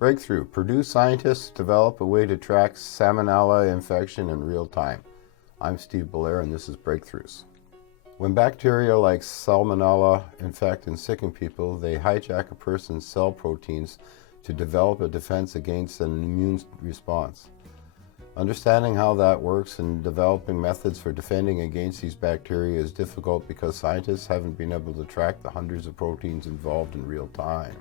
Breakthrough. Purdue scientists develop a way to track salmonella infection in real time. I'm Steve Belair and this is Breakthroughs. When bacteria like salmonella infect and sicken people, they hijack a person's cell proteins to develop a defense against an immune response. Understanding how that works and developing methods for defending against these bacteria is difficult because scientists haven't been able to track the hundreds of proteins involved in real time.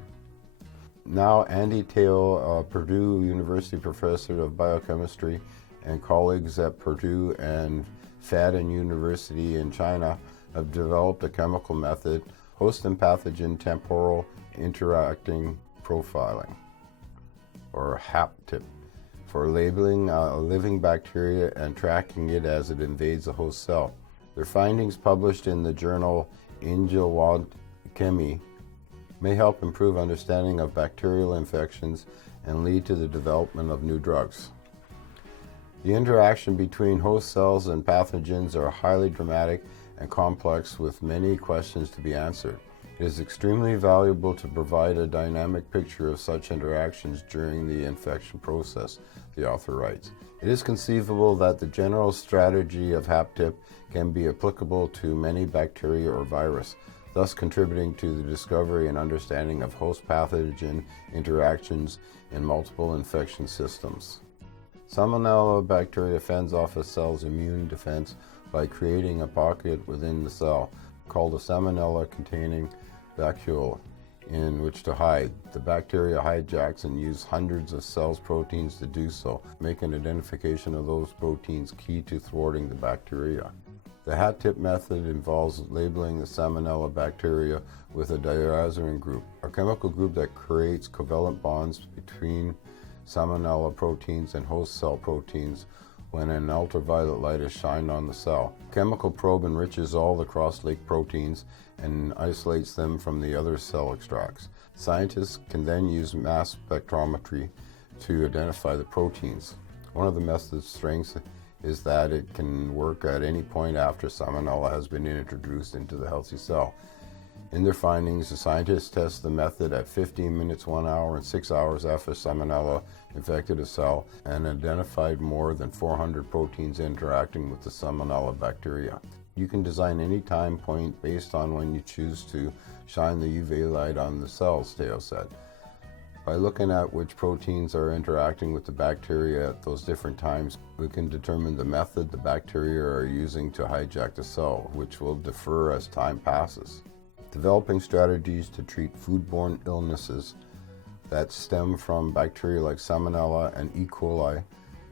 Now, Andy Teo, a Purdue University professor of biochemistry, and colleagues at Purdue and Fudan University in China have developed a chemical method, host and pathogen temporal interacting profiling, or HAPTIP, for labeling a living bacteria and tracking it as it invades a host cell. Their findings, published in the journal Chemie, may help improve understanding of bacterial infections and lead to the development of new drugs. The interaction between host cells and pathogens are highly dramatic and complex, with many questions to be answered. It is extremely valuable to provide a dynamic picture of such interactions during the infection process, the author writes. It is conceivable that the general strategy of HAPTIP can be applicable to many bacteria or virus, thus contributing to the discovery and understanding of host pathogen interactions in multiple infection systems. Salmonella bacteria fends off a cell's immune defense by creating a pocket within the cell, called a salmonella-containing vacuole, in which to hide. The bacteria hijacks and uses hundreds of cells' proteins to do so, making identification of those proteins key to thwarting the bacteria. The HAPTIP method involves labeling the salmonella bacteria with a diazorin group, a chemical group that creates covalent bonds between salmonella proteins and host cell proteins when an ultraviolet light is shined on the cell. A chemical probe enriches all the cross-linked proteins and isolates them from the other cell extracts. Scientists can then use mass spectrometry to identify the proteins. One of the method's strengths is that it can work at any point after salmonella has been introduced into the healthy cell. In their findings, the scientists test the method at 15 minutes, 1 hour, and 6 hours after salmonella infected a cell and identified more than 400 proteins interacting with the salmonella bacteria. You can design any time point based on when you choose to shine the UV light on the cells, Teo said. By looking at which proteins are interacting with the bacteria at those different times, we can determine the method the bacteria are using to hijack the cell, which will differ as time passes. Developing strategies to treat foodborne illnesses that stem from bacteria like salmonella and E. coli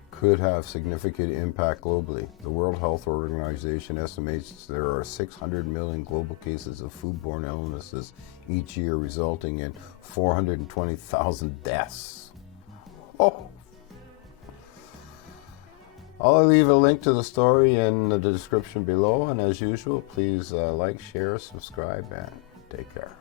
could have significant impact globally. The World Health Organization estimates there are 600 million global cases of foodborne illnesses each year, resulting in 420,000 deaths. Oh! I'll leave a link to the story in the description below, and as usual, please like, share, subscribe, and take care.